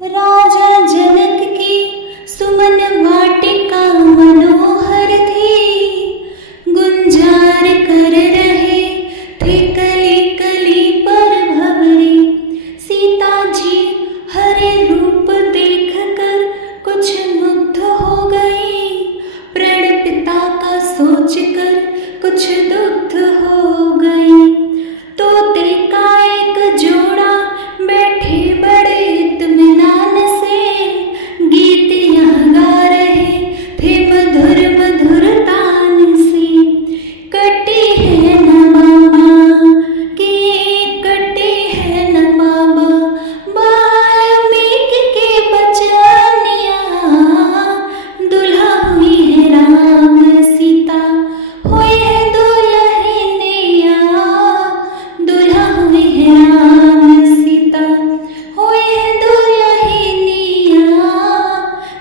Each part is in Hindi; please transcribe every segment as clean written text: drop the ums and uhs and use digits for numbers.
राजा जनक की सुमन वाटिका मनोहर थी। गुंजार कर रहे थे कली कली पर भंवरे। सीता जी हरे रूप देख कर कुछ मुग्ध हो गई। प्रण पिता का सोच कर कुछ दुग्ध हो गई। तोते का एक जोड़ा बैठे बड़े इत्मीनान से। गीत यहाँ गा रहे थे मधुर मधुर तान से। कटी है न मामा की कटी है न बाबा, वाल्मीकि के बचनिया। दुल्हा हुई है राम सीता, हुई है दुल्हनिया। दुल्हा हुई है राम सीता, हुई है दुल्हनिया।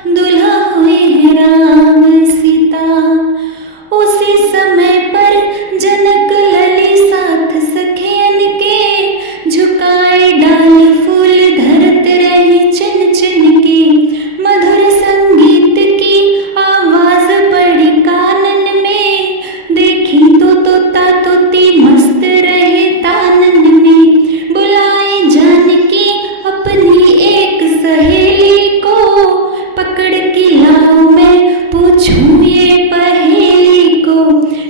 दुल्हा हुई है राम सीता। उसी समय पर जनक लली साथ सखियन के। झुकाए डाल फूल धरत रही चिन चिन के। मधुर संगीत की आवाज पड़ी कानन में। देखी तो तोता तोती मस्त रहे तानन में। बुलाई जानकी अपनी एक सहेली को। पकड़ के लाऊं मैं पूछूं ये पहेली को।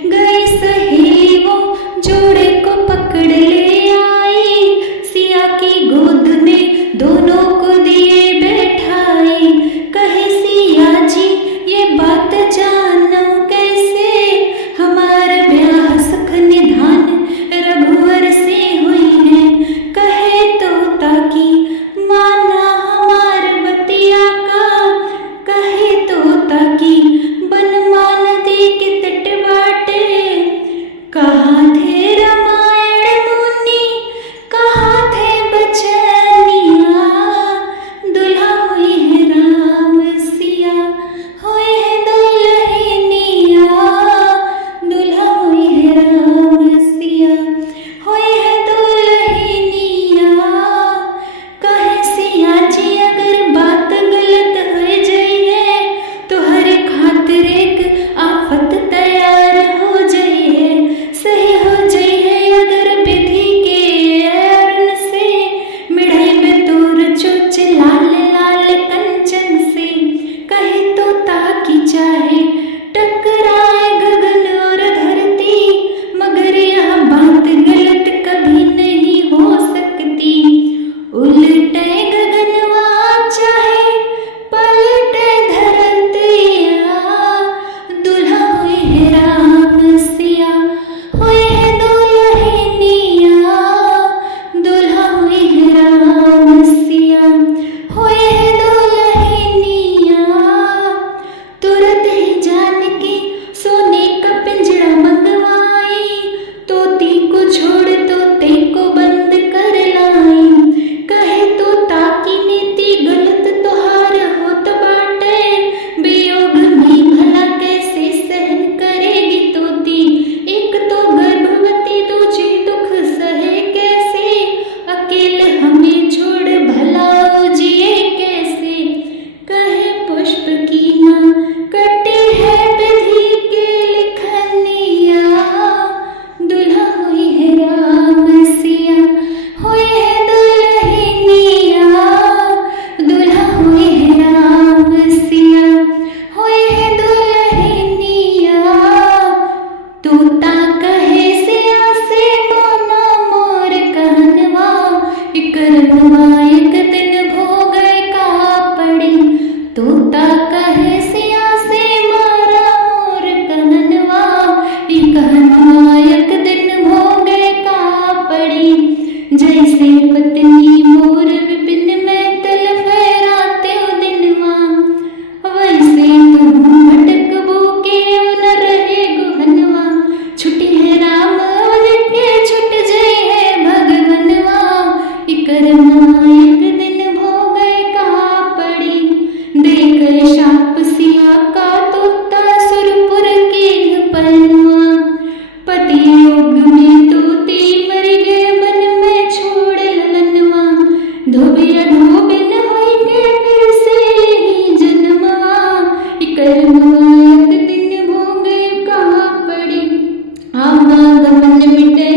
गई सहेली वो जोड़े को पकड़ ले आई। सिया की गोद में दोनों को दिए बैठाई। कहे सिया जी ये बात जानो कैसे। हमार ब्याह सुख निधान रघुवर से हुई है। कहे तोता की माना हमार बतिया का। कहे तोता की बनमान नदी के तट बाटे। कहाँ थे रामायण मुनि, कहाँ थे बचनिया। दुल्हा हुई है राम सिया, हुई है दुल्हनिया। दुल्हा हुई है राम सिया, हुई है दुल्हनिया। कहे सिया जी अगर बात गलत हो जाई है, तो हर खातिर एक आफत तैयार हो जाई है। सही हो जाई है अगर विधि के अरुण से। मिढ़ई में तोर चोच लाल लाल कंचन से। कहे तो ताकि चाहे टकराए गगन और धरती। मगर यह बात गलत कभी नहीं हो सकती। उल्टे गगनवा चाहे पलटे धरतिया। दुल्हा हुई है राम सिया, हुई है दुल्हनिया। दुल्हा हुई है राम सिया, हुई है दुल्हनिया। तुरंत ही जानकी सोने का पिंजरा मंगवाई। तोती को छोड़ तोते को बंद कर लाई। कहे तोता की नीति गलत तोहार होत बाटे। वियोग में भला कैसे सहन करेगी तोती। एक तो गर्भवती दूजी दुख सहे कैसे। अकेले हमें छोड़ भला जिए कैसे। कहे पुष्प की ना कटी है विधि के लिखनिया। दुल्हा हुई है राम सिया, हुई है दुल्हनिया। दुल्हा हुई है राम सिया, हुई है दुल्हनिया। तोता कहे सिया से मोना मोर कहनवा। एक रंगवा एक दिन भोगे का पड़ी। तोता कहे सिया से मारा मोर कहनवा। एक कहनवा एक दिन भोगे का पड़ी। जैसे पत्नी मोर विपिन में तल फहराते हो दिनवा। वैसे तुम भटकबो के न रहे गुहनवा। छुटी है राम के छुट जाई है भगवनवा। एक रंगवा एक दिन भोगे का पड़ी। देकर शाप सिया का तोता सुरपुर के पलनवा। पति योग में तोते मर गए मन में छोड़ ललनवा। धोबिया धोबिन होई के करमवायत दिन भोगे कहाँ पड़े आवागमन मिटे